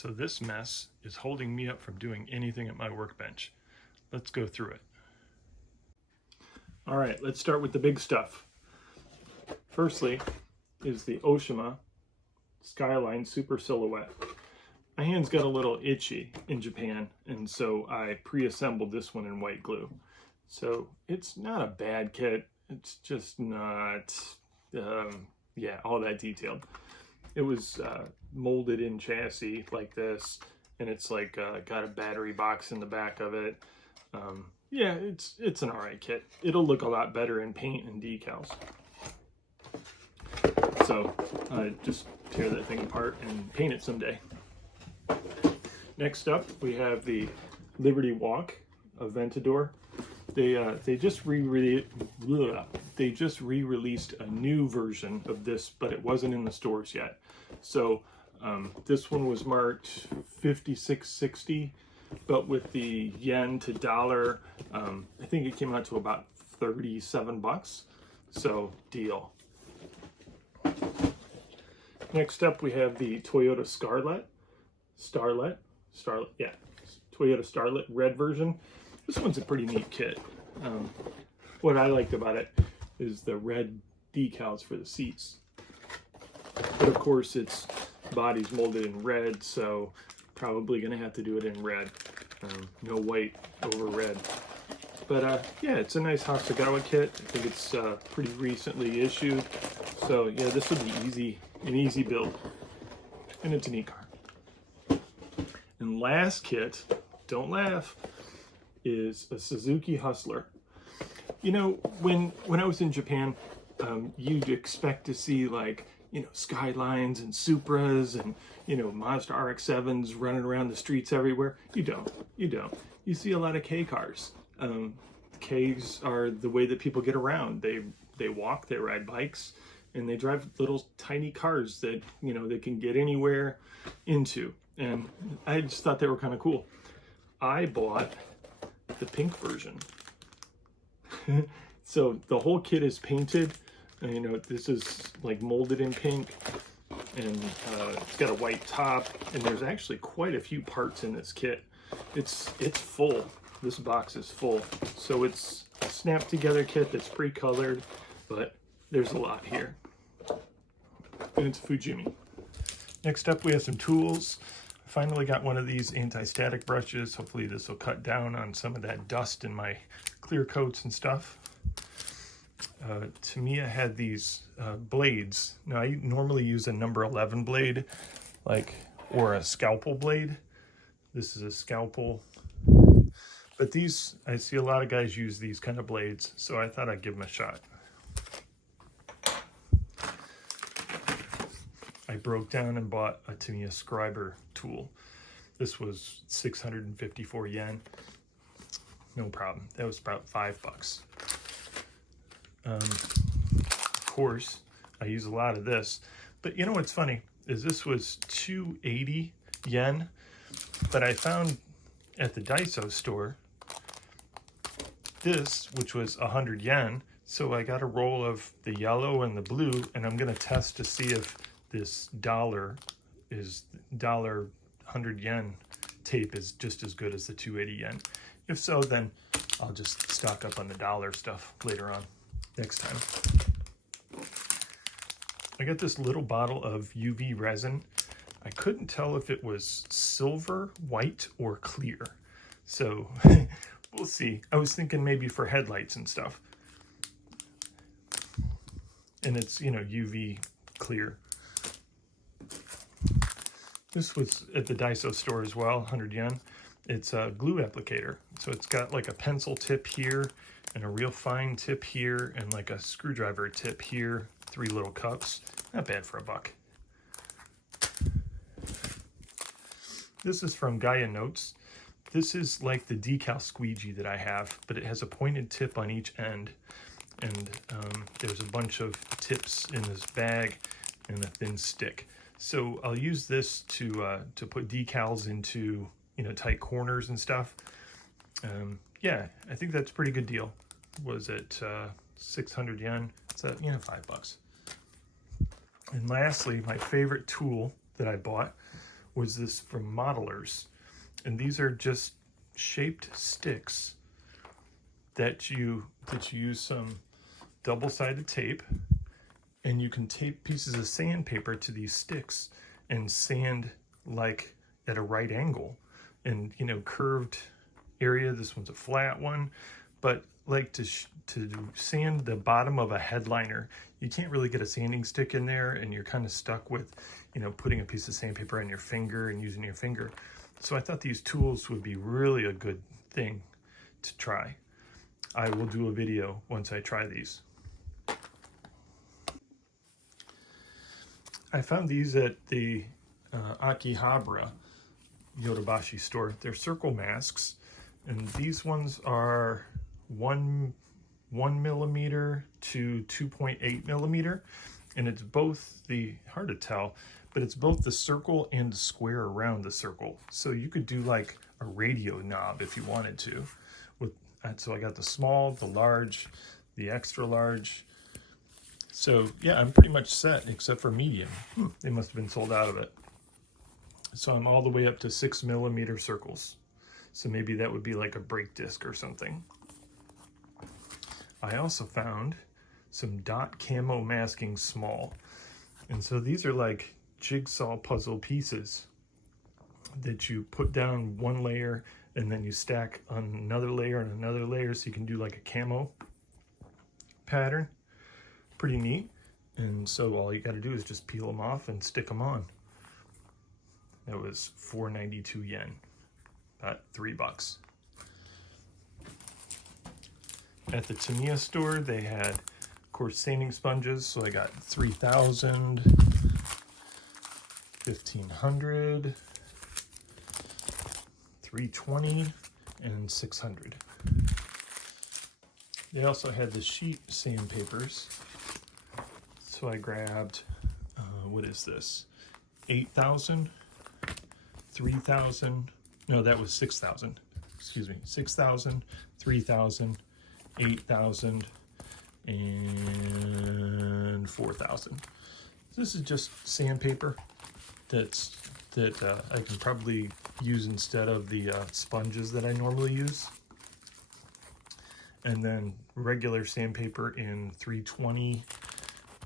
So this mess is holding me up from doing anything at my workbench. Let's go through it. All right, let's start with the big stuff. Firstly is the Aoshima Skyline Super Silhouette. My hands got a little itchy in Japan, and so I pre-assembled this one in white glue. So it's not a bad kit, it's just not, all that detailed. It was molded in chassis like this, and it's like got a battery box in the back of it. Yeah, it's an alright kit. It'll look a lot better in paint and decals. So just tear that thing apart and paint it someday. Next up, we have the Liberty Walk Aventador. They just re-released a new version of this, but it wasn't in the stores yet. So this one was marked 56.60, but with the yen to dollar, I think it came out to about 37 bucks. So deal. Next up, we have the Toyota Toyota Starlet red version. This one's a pretty neat kit. What I liked about it is the red decals for the seats. But of course, its body's molded in red, so probably gonna have to do it in red. No white over red. But yeah, it's a nice Hasegawa kit. I think it's pretty recently issued. So yeah, this would be an easy build. And it's a neat car. And last kit, don't laugh, is a Suzuki Hustler. You know, when I was in Japan, you'd expect to see like, you know, Skylines and Supras and, you know, Mazda RX-7s running around the streets everywhere. You don't. You see a lot of K cars. Ks are the way that people get around. They walk, they ride bikes, and they drive little tiny cars that, you know, they can get anywhere into. And I just thought they were kind of cool. I bought the pink version. So the whole kit is painted. And, you know, this is like molded in pink, and it's got a white top, and there's actually quite a few parts in this kit. It's full. This box is full. So it's a snap together kit that's pre-colored, but there's a lot here. And it's fujimi. Next up, we have some tools. I finally got one of these anti-static brushes. Hopefully this will cut down on some of that dust in my clear coats and stuff. Tamiya had these blades. Now I normally use a number 11 blade, or a scalpel blade. This is a scalpel. But these, I see a lot of guys use these kind of blades, so I thought I'd give them a shot. I broke down and bought a Tamiya scriber tool. This was 654 yen. No problem. That was about $5. Of course, I use a lot of this. But you know what's funny is this was 280 yen, but I found at the Daiso store this, which was 100 yen. So I got a roll of the yellow and the blue, and I'm going to test to see if this dollar 100 yen tape is just as good as the 280 yen. If so, then I'll just stock up on the dollar stuff later on, next time. I got this little bottle of UV resin. I couldn't tell if it was silver, white, or clear. So we'll see. I was thinking maybe for headlights and stuff. And it's, you know, UV clear. This was at the Daiso store as well, 100 yen. It's a glue applicator. So it's got like a pencil tip here and a real fine tip here and like a screwdriver tip here. 3 little cups. Not bad for $1. This is from Gaia Notes. This is like the decal squeegee that I have, but it has a pointed tip on each end. And there's a bunch of tips in this bag and a thin stick. So I'll use this to put decals into, you know, tight corners and stuff. Yeah, I think that's a pretty good deal. Was it 600 yen? It's you know, $5. And lastly, my favorite tool that I bought was this from Modelers. And these are just shaped sticks that you use some double-sided tape, and you can tape pieces of sandpaper to these sticks and sand like at a right angle and, you know, curved area. This one's a flat one, but like to sand the bottom of a headliner, you can't really get a sanding stick in there, and you're kind of stuck with, you know, putting a piece of sandpaper on your finger and using your finger. So I thought these tools would be really a good thing to try. I will do a video once I try these. I found these at the Akihabara Yodobashi store. They're circle masks, and these ones are 1 millimeter to 2.8 millimeter, and it's both the, hard to tell, but it's both the circle and the square around the circle. So you could do like a radio knob if you wanted to. So I got the small, the large, the extra large. So yeah, I'm pretty much set except for medium. They must have been sold out of it. So I'm all the way up to 6 millimeter circles. So maybe that would be like a brake disc or something. I also found some dot camo masking small. And so these are like jigsaw puzzle pieces that you put down one layer and then you stack on another layer and another layer, so you can do like a camo pattern. Pretty neat. And so all you got to do is just peel them off and stick them on. That was 492 yen, about $3. At the Tamiya store, they had, of course, sanding sponges. So I got 3,000, 1,500, 320, and 600. They also had the sheet sandpapers. So I grabbed, what is this? 8,000, 3,000, no, that was 6,000. Excuse me, 6,000, 3,000, 8,000, and 4,000. This is just sandpaper that I can probably use instead of the sponges that I normally use. And then regular sandpaper in 320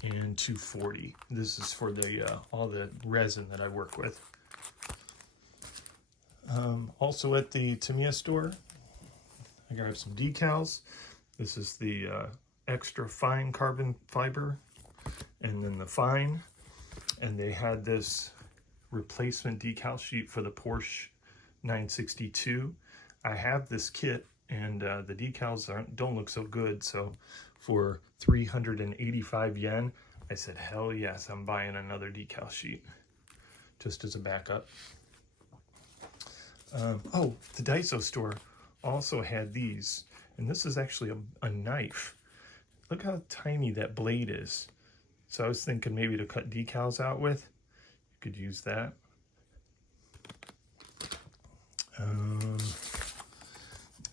and 240. This is for the all the resin that I work with. Also at the Tamiya store, I grabbed some decals. This is the extra fine carbon fiber, and then the fine. And they had this replacement decal sheet for the Porsche 962. I have this kit, and the decals don't look so good. So for 385 yen, I said, hell yes, I'm buying another decal sheet just as a backup. Oh, the Daiso store also had these, and this is actually a knife. Look how tiny that blade is. So I was thinking maybe to cut decals out with, you could use that.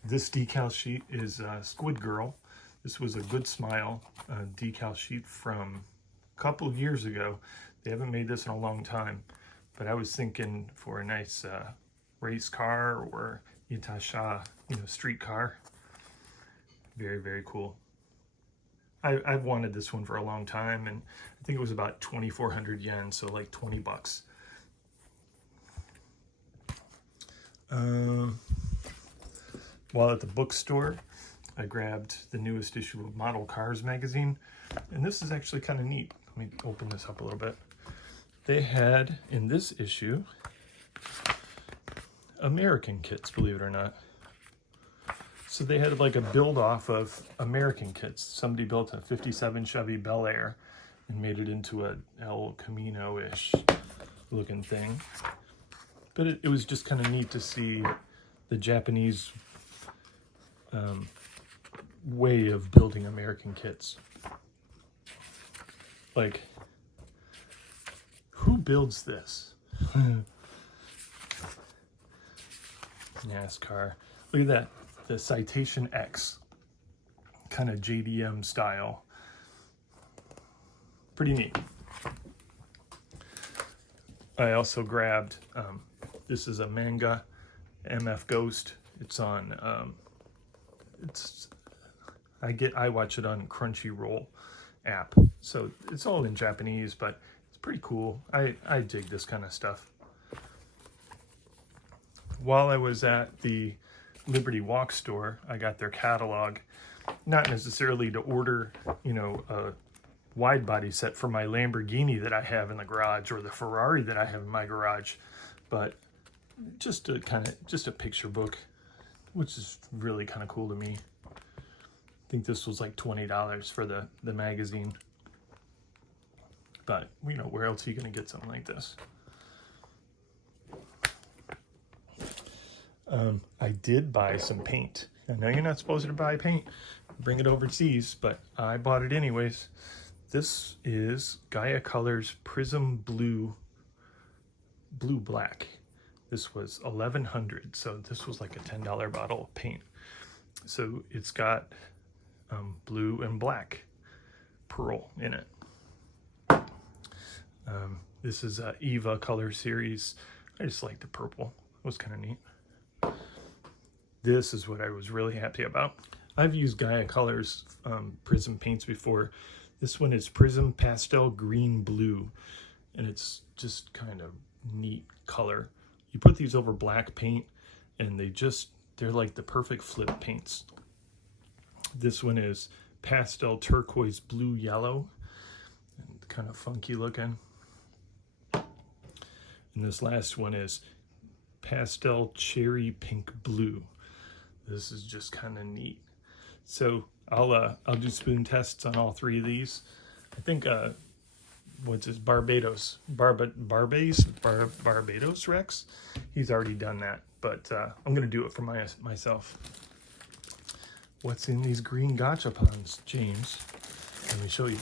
This decal sheet is Squid Girl. This was a Good Smile decal sheet from a couple of years ago. They haven't made this in a long time, but I was thinking for a nice race car or Yatasha, street car. Very, very cool. I've wanted this one for a long time, and I think it was about 2,400 yen, so like 20 bucks. While at the bookstore, I grabbed the newest issue of Model Cars magazine, and this is actually kind of neat. Let me open this up a little bit. They had, in this issue, American kits, believe it or not. So they had like a build off of American kits. Somebody built a 57 Chevy Bel Air and made it into a El Camino-ish looking thing. But it was just kind of neat to see the Japanese way of building American kits. Like, who builds this? NASCAR. Look at that. The Citation X. Kind of JDM style. Pretty neat. I also grabbed, this is a manga, MF Ghost. It's on, I watch it on Crunchyroll app. So it's all in Japanese, but it's pretty cool. I dig this kind of stuff. While I was at the Liberty Walk store, I got their catalog, not necessarily to order, you know, a wide body set for my Lamborghini that I have in the garage or the Ferrari that I have in my garage, but just a picture book, which is really kind of cool to me. I think this was like $20 for the magazine, but you know, where else are you going to get something like this? I did buy some paint. I know you're not supposed to buy paint, bring it overseas, but I bought it anyways. This is Gaia Color's Prism Blue Black. This was $1,100, so this was like a $10 bottle of paint. So it's got blue and black pearl in it. This is a Eva color series. I just like the purple. It was kind of neat. This is what I was really happy about. I've used Gaia Colors Prism paints before. This one is Prism Pastel Green Blue, and it's just kind of neat color. You put these over black paint, and they're like the perfect flip paints. This one is Pastel Turquoise Blue Yellow, and kind of funky looking. And this last one is Pastel Cherry Pink Blue. This is just kind of neat. So I'll do spoon tests on all three of these. I think what's his Barbados Rex. He's already done that, but I'm gonna do it for myself. What's in these green gachapons, James? Let me show you.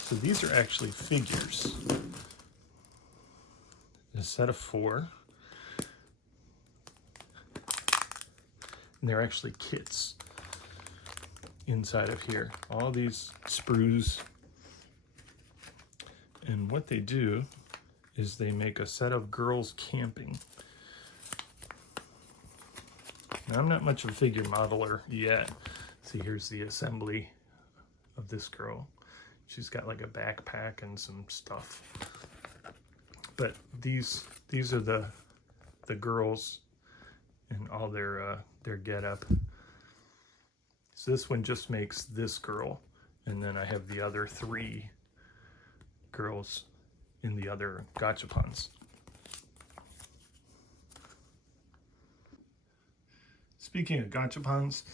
So these are actually figures. A set of 4. And they're actually kits inside of here. All these sprues. And what they do is they make a set of girls camping. Now, I'm not much of a figure modeler yet. See, here's the assembly of this girl. She's got like a backpack and some stuff. But these are the girls and all their getup. So this one just makes this girl, and then I have the other 3 girls in the other gachapons. Speaking of gachapons,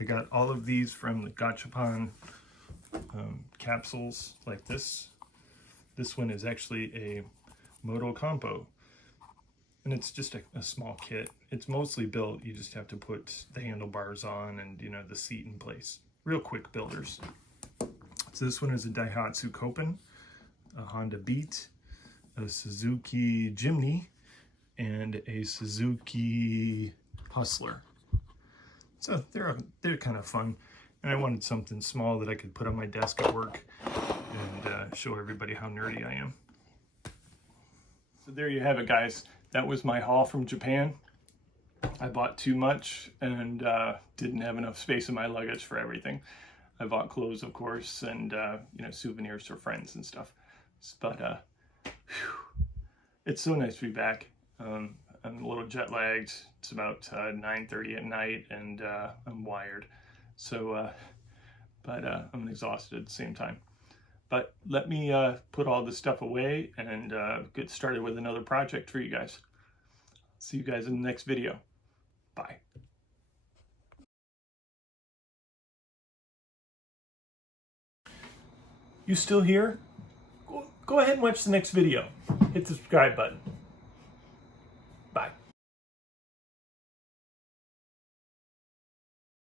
I got all of these from the gachapon capsules like this. This one is actually a Moto Compo, and it's just a small kit. It's mostly built, you just have to put the handlebars on and, you know, the seat in place. Real quick builders. So this one is a Daihatsu Copen, a Honda Beat, a Suzuki Jimny, and a Suzuki Hustler. So they're kind of fun, and I wanted something small that I could put on my desk at work and show everybody how nerdy I am. So there you have it, guys. That was my haul from Japan. I bought too much and didn't have enough space in my luggage for everything. I bought clothes, of course, and you know, souvenirs for friends and stuff. But it's so nice to be back. I'm a little jet lagged. It's about 9:30 at night, and I'm wired. So, but I'm exhausted at the same time. But let me put all this stuff away and get started with another project for you guys. See you guys in the next video. Bye. You still here? Go ahead and watch the next video. Hit the subscribe button.